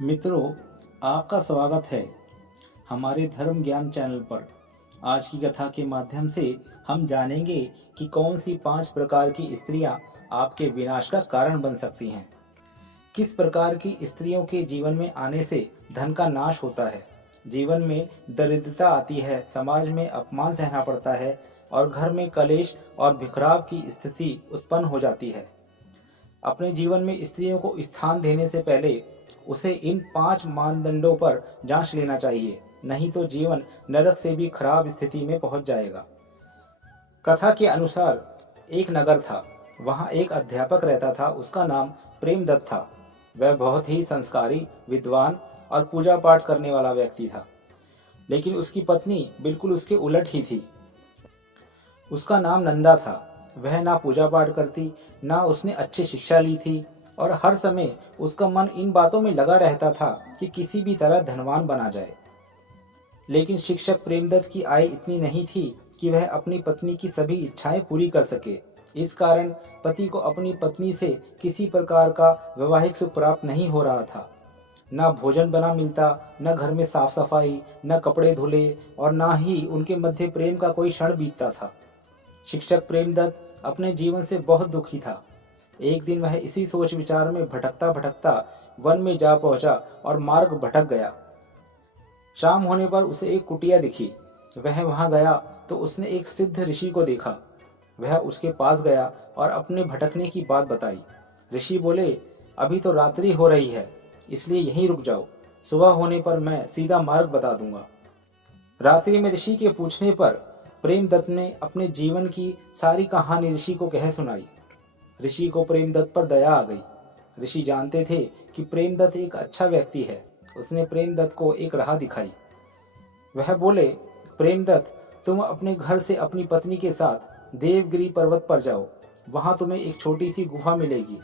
मित्रों, आपका स्वागत है हमारे धर्म ज्ञान चैनल पर। आज की कथा के माध्यम से हम जानेंगे कि कौन सी 5 प्रकार की स्त्रियां आपके विनाश का कारण बन सकती हैं। किस प्रकार की स्त्रियों के जीवन में आने से धन का नाश होता है, जीवन में दरिद्रता आती है, समाज में अपमान सहना पड़ता है और घर में कलेश और बिखराव की स्थिति उत्पन्न हो जाती है। अपने जीवन में स्त्रियों को स्थान देने से पहले उसे इन 5 मानदंडों पर जांच लेना चाहिए, नहीं तो जीवन नरक से भी खराब स्थिति में पहुंच जाएगा। कथा के अनुसार एक नगर था, वहां एक अध्यापक रहता था। उसका नाम प्रेमदत्त था। वह बहुत ही संस्कारी, विद्वान और पूजा पाठ करने वाला व्यक्ति था, लेकिन उसकी पत्नी बिल्कुल उसके उलट ही थी। उसका नाम नंदा था। वह ना पूजा पाठ करती, ना उसने अच्छी शिक्षा ली थी और हर समय उसका मन इन बातों में लगा रहता था कि किसी भी तरह धनवान बना जाए। लेकिन शिक्षक प्रेमदत्त की आय इतनी नहीं थी कि वह अपनी पत्नी की सभी इच्छाएं पूरी कर सके। इस कारण पति को अपनी पत्नी से किसी प्रकार का वैवाहिक सुख प्राप्त नहीं हो रहा था। न भोजन बना मिलता, न घर में साफ सफाई, न कपड़े धुले और न ही उनके मध्य प्रेम का कोई क्षण बीतता था। शिक्षक प्रेमदत्त अपने जीवन से बहुत दुखी था। एक दिन वह इसी सोच विचार में भटकता भटकता वन में जा पहुंचा और मार्ग भटक गया। शाम होने पर उसे एक कुटिया दिखी। वह वहां गया तो उसने एक सिद्ध ऋषि को देखा। वह उसके पास गया और अपने भटकने की बात बताई। ऋषि बोले, अभी तो रात्रि हो रही है, इसलिए यहीं रुक जाओ, सुबह होने पर मैं सीधा मार्ग बता दूंगा। रात्रि में ऋषि के पूछने पर प्रेमदत्त ने अपने जीवन की सारी कहानी ऋषि को कह सुनाई। ऋषि को प्रेमदत्त पर दया आ गई। ऋषि जानते थे कि प्रेमदत्त एक अच्छा व्यक्ति है। उसने प्रेमदत्त को एक राह दिखाई। वह बोले, प्रेमदत्त, तुम अपने घर से अपनी पत्नी के साथ देवगिरी पर्वत पर जाओ। वहां तुम्हें एक छोटी सी गुफा मिलेगी।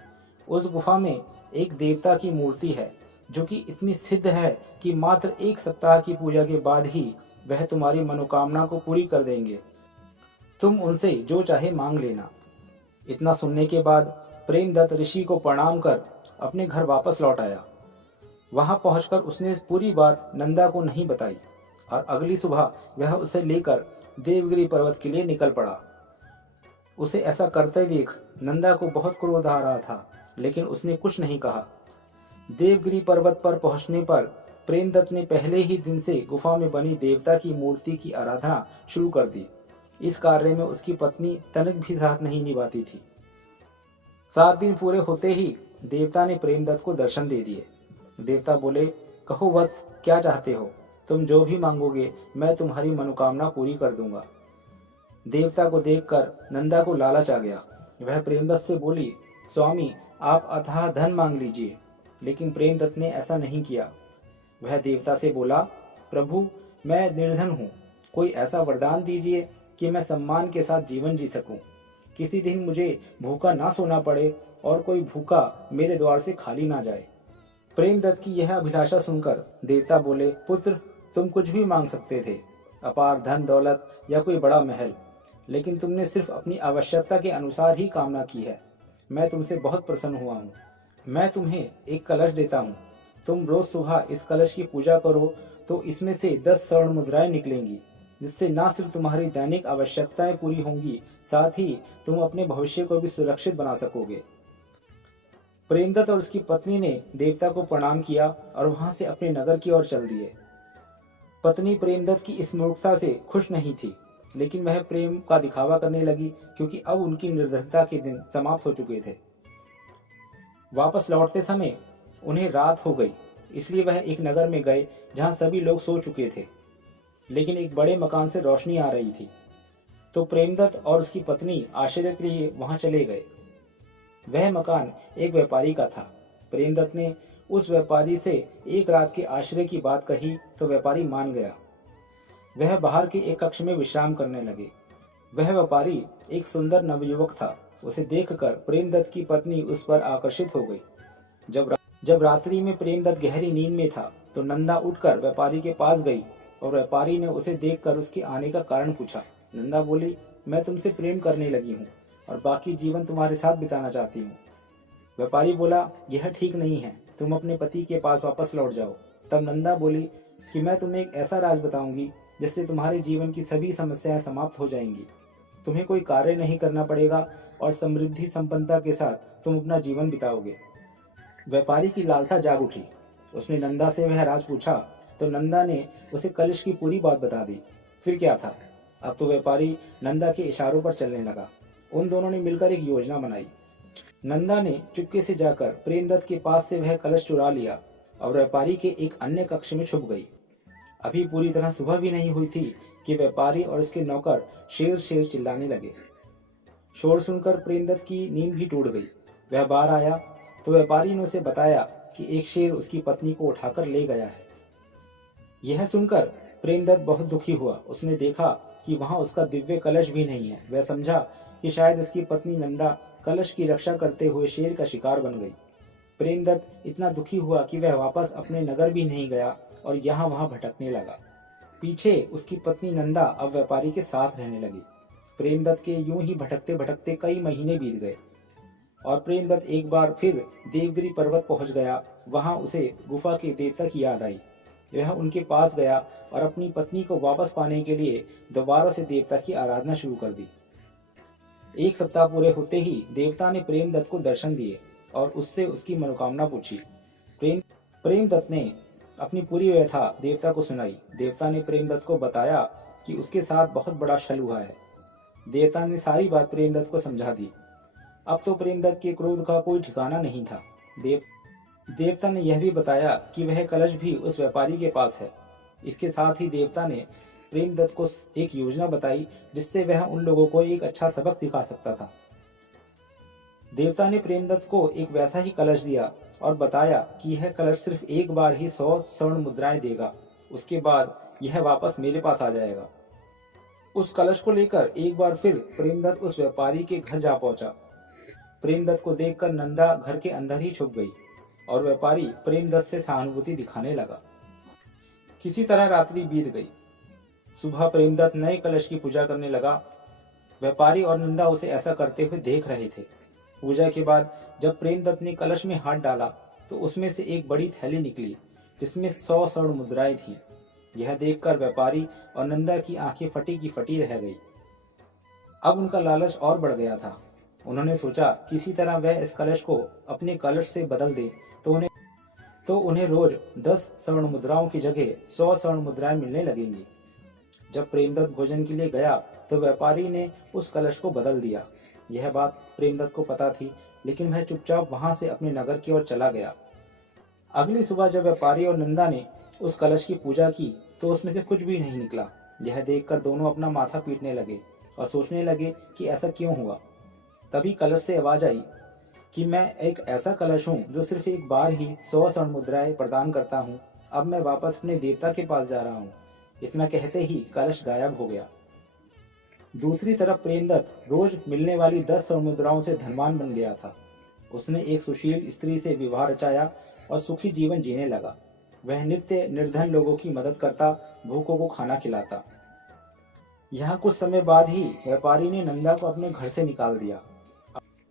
उस गुफा में एक देवता की मूर्ति है जो कि इतनी सिद्ध है कि मात्र 1 सप्ताह की पूजा के बाद ही वह तुम्हारी मनोकामना को पूरी कर देंगे। तुम उनसे जो चाहे मांग लेना। इतना सुनने के बाद प्रेमदत्त ऋषि को प्रणाम कर अपने घर वापस लौट आया। वहां पहुंचकर उसने पूरी बात नंदा को नहीं बताई और अगली सुबह वह उसे लेकर देवगिरी पर्वत के लिए निकल पड़ा। उसे ऐसा करते देख नंदा को बहुत क्रोध आ रहा था, लेकिन उसने कुछ नहीं कहा। देवगिरी पर्वत पर पहुंचने पर प्रेमदत्त ने पहले ही दिन से गुफा में बनी देवता की मूर्ति की आराधना शुरू कर दी। इस कार्य में उसकी पत्नी तनिक भी साथ नहीं निभाती थी। 7 दिन पूरे होते ही देवता ने प्रेमदत्त को दर्शन दे दिए। देवता बोले, कहो वत्स, क्या चाहते हो? तुम जो भी मांगोगे मैं तुम्हारी मनोकामना पूरी कर दूंगा। देवता को देखकर नंदा को लालच आ गया। वह प्रेमदत्त से बोली, स्वामी, आप अथाह धन मांग लीजिए। लेकिन प्रेमदत्त ने ऐसा नहीं किया। वह देवता से बोला, प्रभु, मैं निर्धन हूँ, कोई ऐसा वरदान दीजिए कि मैं सम्मान के साथ जीवन जी सकूं। किसी दिन मुझे भूखा ना सोना पड़े और कोई भूखा मेरे द्वार से खाली ना जाए। प्रेमदत्त की यह अभिलाषा सुनकर देवता बोले, पुत्र, तुम कुछ भी मांग सकते थे, अपार धन दौलत या कोई बड़ा महल, लेकिन तुमने सिर्फ अपनी आवश्यकता के अनुसार ही कामना की है। मैं तुमसे बहुत प्रसन्न हुआ हूँ। मैं तुम्हें एक कलश देता हूँ। तुम रोज सुबह इस कलश की पूजा करो तो इसमें से 10 स्वर्ण मुद्राएं निकलेंगी, जिससे न सिर्फ तुम्हारी दैनिक आवश्यकताएं पूरी होंगी, साथ ही तुम अपने भविष्य को भी सुरक्षित बना सकोगे। प्रेमदत्त और उसकी पत्नी ने देवता को प्रणाम किया और वहां से अपने नगर की ओर चल दिए। पत्नी प्रेमदत्त की इस मूर्खता से खुश नहीं थी, लेकिन वह प्रेम का दिखावा करने लगी क्योंकि अब उनकी निर्धनता के दिन समाप्त हो चुके थे। वापस लौटते समय उन्हें रात हो गई, इसलिए वह एक नगर में गए जहां सभी लोग सो चुके थे, लेकिन एक बड़े मकान से रोशनी आ रही थी। तो प्रेमदत्त और उसकी पत्नी आश्रय के लिए वहां चले गए। वह मकान एक व्यापारी का था। प्रेमदत्त ने उस व्यापारी से एक रात के आश्रय की बात कही तो व्यापारी मान गया। वह बाहर के एक कक्ष में विश्राम करने लगे। वह व्यापारी एक सुंदर नवयुवक था। उसे देखकर प्रेमदत्त की पत्नी उस पर आकर्षित हो गई। जब रात्रि में प्रेमदत्त गहरी नींद में था तो नंदा उठकर व्यापारी के पास गई और व्यापारी ने उसे देखकर उसके आने का कारण पूछा। नंदा बोली, मैं तुमसे प्रेम करने लगी हूँ और बाकी जीवन तुम्हारे साथ बिताना चाहती हूँ। व्यापारी बोला, यह ठीक नहीं है, तुम अपने पति के पास वापस लौट जाओ। तब नंदा बोली कि मैं तुम्हें एक ऐसा राज बताऊंगी जिससे तुम्हारे जीवन की सभी समस्याएं समाप्त हो जाएंगी। तुम्हें कोई कार्य नहीं करना पड़ेगा और समृद्धि संपन्नता के साथ तुम अपना जीवन बिताओगे। व्यापारी की लालसा जाग उठी। उसने नंदा से वह राज पूछा तो नंदा ने उसे कलश की पूरी बात बता दी। फिर क्या था, अब तो व्यापारी नंदा के इशारों पर चलने लगा। उन दोनों ने मिलकर एक योजना बनाई। नंदा ने चुपके से जाकर प्रेमदत्त के पास से वह कलश चुरा लिया और व्यापारी के एक अन्य कक्ष में छुप गई। अभी पूरी तरह सुबह भी नहीं हुई थी कि व्यापारी और उसके नौकर शेर शेर चिल्लाने लगे। शोर सुनकर प्रेमदत्त की नींद भी टूट गई। वह बाहर आया तो व्यापारी ने उसे बताया कि एक शेर उसकी पत्नी को उठाकर ले गया है। यह सुनकर प्रेमदत्त बहुत दुखी हुआ। उसने देखा कि वहां उसका दिव्य कलश भी नहीं है। वह समझा कि शायद उसकी पत्नी नंदा कलश की रक्षा करते हुए शेर का शिकार बन गई। प्रेमदत्त इतना दुखी हुआ कि वह वापस अपने नगर भी नहीं गया और यहाँ वहां भटकने लगा। पीछे उसकी पत्नी नंदा अब व्यापारी के साथ रहने लगी। प्रेमदत्त के यूं ही भटकते भटकते कई महीने बीत गए और प्रेमदत्त एक बार फिर देवगिरी पर्वत पहुंच गया। वहां उसे गुफा के देवता की याद आई। वह उनके पास गया और अपनी पत्नी को वापस पाने के लिए दोबारा से देवता की आराधना शुरू कर दी। एक सप्ताह पूरे होते ही देवता ने प्रेमदत्त को दर्शन दिए और उससे उसकी मनोकामना पूछी। प्रेमदत्त ने अपनी पूरी व्यथा देवता को सुनाई। देवता ने प्रेमदत्त को बताया कि उसके साथ बहुत बड़ा छल हुआ है। देवता ने सारी बात प्रेमदत्त को समझा दी। अब तो प्रेमदत्त के क्रोध का कोई ठिकाना नहीं था। देवता ने यह भी बताया कि वह कलश भी उस व्यापारी के पास है। इसके साथ ही देवता ने प्रेमदत्त को एक योजना बताई जिससे वह उन लोगों को एक अच्छा सबक सिखा सकता था। देवता ने प्रेमदत्त को एक वैसा ही कलश दिया और बताया कि यह कलश सिर्फ एक बार ही 100 स्वर्ण मुद्राएं देगा। उसके बाद यह वापस मेरे पास आ जाएगा। उस कलश को लेकर एक बार फिर प्रेमदत्त उस व्यापारी के घर जा पहुंचा। प्रेमदत्त को देखकर नंदा घर के अंदर ही छुप गई और व्यापारी प्रेमदत्त से सहानुभूति दिखाने लगा। किसी तरह रात्रि बीत गई। सुबह प्रेमदत्त नए कलश की पूजा करने लगा। व्यापारी और नंदा उसे ऐसा करते हुए देख रहे थे। पूजा के बाद जब प्रेमदत्त ने कलश में हाथ डाला तो उसमें से एक बड़ी थैली निकली जिसमें 100 स्वर्ण मुद्राएं थी। यह देखकर व्यापारी और नंदा की आंखें फटी की फटी रह गई। अब उनका लालच और बढ़ गया था। उन्होंने सोचा किसी तरह वह इस कलश को अपने कलश से बदल दे तो उन्हें रोज 10 स्वर्ण मुद्राओं की जगह 100 स्वर्ण मुद्राएं मिलने लगेंगी। जब प्रेमदत्त भोजन के लिए गया तो व्यापारी ने उस कलश को बदल दिया। यह बात प्रेमदत्त को पता थी, लेकिन वह चुपचाप वहां से अपने नगर की ओर चला गया। अगली सुबह जब व्यापारी और नंदा ने उस कलश की पूजा की तो उसमें से कुछ भी नहीं निकला। यह देखकर दोनों अपना माथा पीटने लगे और सोचने लगे कि ऐसा क्यों हुआ। तभी कलश से आवाज आई कि मैं एक ऐसा कलश हूँ जो सिर्फ एक बार ही 100 स्वर्ण मुद्राएं प्रदान करता हूँ। अब मैं वापस अपने देवता के पास जा रहा हूँ। इतना कहते ही कलश गायब हो गया। दूसरी तरफ प्रेमदत्त रोज मिलने वाली 10 स्वर्ण मुद्राओं से धनवान बन गया था। उसने एक सुशील स्त्री से विवाह रचाया और सुखी जीवन जीने लगा। वह नित्य निर्धन लोगों की मदद करता, भूखों को खाना खिलाता। यहाँ कुछ समय बाद ही व्यापारी ने नंदा को अपने घर से निकाल दिया।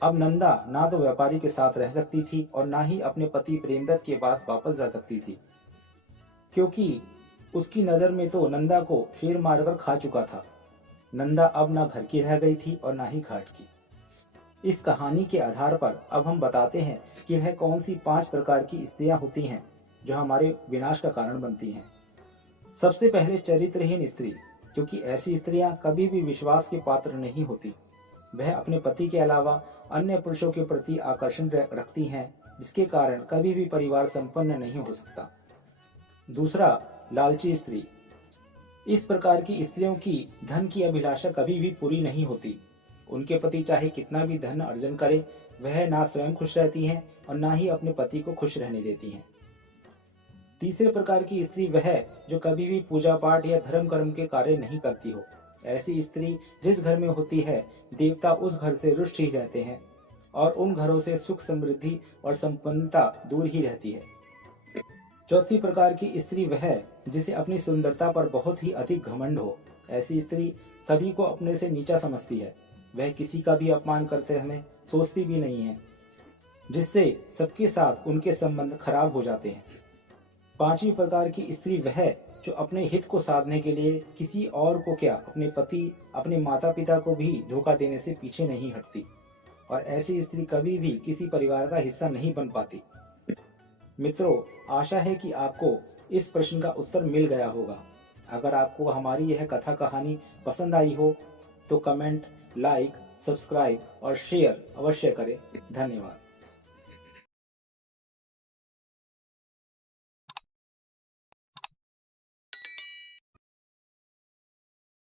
अब नंदा ना तो व्यापारी के साथ रह सकती थी और ना ही अपने पति प्रेमदत्त के पास वापस जा सकती थी, क्योंकि उसकी नजर में तो नंदा को शेर मारकर खा चुका था। नंदा अब ना घर की रह गई थी और ना ही घाट की। इस कहानी के आधार पर अब हम बताते हैं कि वह कौन सी 5 प्रकार की स्त्रियां होती हैं जो हमारे विनाश का कारण बनती हैं। सबसे पहले चरित्रहीन स्त्री, क्योंकि ऐसी स्त्रियां कभी भी विश्वास के पात्र नहीं होती। वह अपने पति के अलावा अन्य पुरुषों के प्रति आकर्षण रखती हैं, जिसके कारण कभी भी परिवार संपन्न नहीं हो सकता। दूसरा, लालची स्त्री। इस प्रकार की स्त्रियों की धन की अभिलाषा कभी भी पूरी नहीं होती। उनके पति चाहे कितना भी धन अर्जन करे, वह ना स्वयं खुश रहती हैं और ना ही अपने पति को खुश रहने देती हैं। तीसरे प्रकार की स्त्री वह जो कभी भी पूजा पाठ या धर्म कर्म के कार्य नहीं करती हो। ऐसी स्त्री जिस घर में होती है, देवता उस घर से रुष्ट ही रहते हैं और उन घरों से सुख समृद्धि और संपन्नता दूर ही रहती है। चौथी प्रकार की स्त्री वह जिसे अपनी सुंदरता पर बहुत ही अधिक घमंड हो। ऐसी स्त्री सभी को अपने से नीचा समझती है। वह किसी का भी अपमान करते समय सोचती भी नहीं है। जिससे सबके साथ उनके संबंध खराब हो जाते हैं। पांचवी प्रकार की स्त्री वह जो अपने हित को साधने के लिए किसी और को क्या अपने पति, अपने माता पिता को भी धोखा देने से पीछे नहीं हटती, और ऐसी स्त्री कभी भी किसी परिवार का हिस्सा नहीं बन पाती। मित्रों, आशा है कि आपको इस प्रश्न का उत्तर मिल गया होगा। अगर आपको हमारी यह कथा कहानी पसंद आई हो तो कमेंट, लाइक, सब्सक्राइब और शेयर अवश्य करें। धन्यवाद।